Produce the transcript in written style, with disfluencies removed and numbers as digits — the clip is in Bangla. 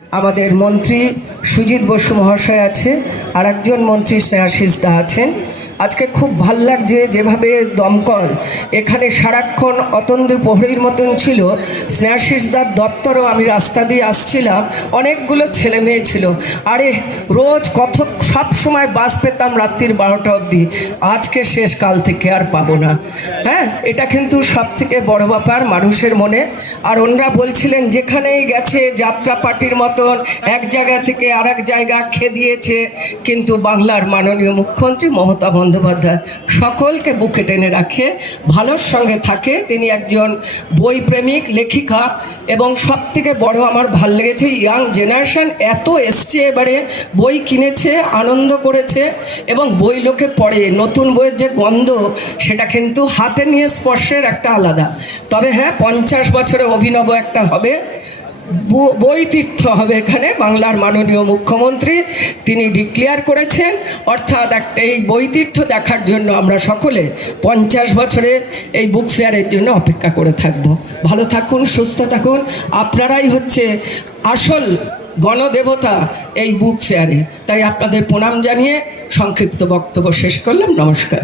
আমাদের মন্ত্রী সুজিত বসু মহাশয় আছে, আর একজন মন্ত্রী স্নেহাশিস দা আছেন। আজকে খুব ভাল লাগছে যেভাবে দমকল এখানে সারাক্ষণ অতন্দ্র প্রহরীর মতন ছিল। স্নেহাশিস দার দপ্তরও আমি রাস্তা দিয়ে আসছিলাম, অনেকগুলো ছেলে মেয়ে ছিল। আরে রোজ সব সময় বাস পেতাম রাত্রির 12টা অবধি, আজকে শেষ, কাল থেকে আর পাবো না। হ্যাঁ, এটা কিন্তু সব থেকে বড় ব্যাপার মানুষের মনে। আর ওনারা বলছিলেন যেখানেই গেছে যাত্রা পার্টির মতন এক জায়গা থেকে আর এক জায়গা খেয়ে দিয়েছে, কিন্তু বাংলার মাননীয় মুখ্যমন্ত্রী মমতা বন্দ্যোপাধ্যায় সকলকে বুকে টেনে রাখে, ভালোর সঙ্গে থাকে। তিনি একজন বই প্রেমিক লেখিকা, এবং সব থেকে বড় আমার ভাল লেগেছে ইয়াং জেনারেশন এত এসছে, এবারে বই কিনেছে, আনন্দ করেছে, এবং বই লোকে পড়ে। নতুন বইয়ের যে গন্ধ সেটা কিন্তু হাতে নিয়ে স্পর্শের একটা আলাদা। তবে হ্যাঁ, 50 বছরে অভিনব একটা হবে, বই তীর্থ হবে এখানে। বাংলার মাননীয় মুখ্যমন্ত্রী তিনি ডিক্লেয়ার করেছেন, অর্থাৎ একটা এই বই তীর্থ দেখার জন্য আমরা সকলে 50 বছরের এই বুক ফেয়ারের জন্য অপেক্ষা করে থাকব। ভালো থাকুন, সুস্থ থাকুন, আপনারাই হচ্ছে আসল গণদেবতা এই বুক ফেয়ারে। তাই আপনাদের প্রণাম জানিয়ে সংক্ষিপ্ত বক্তব্য শেষ করলাম। নমস্কার।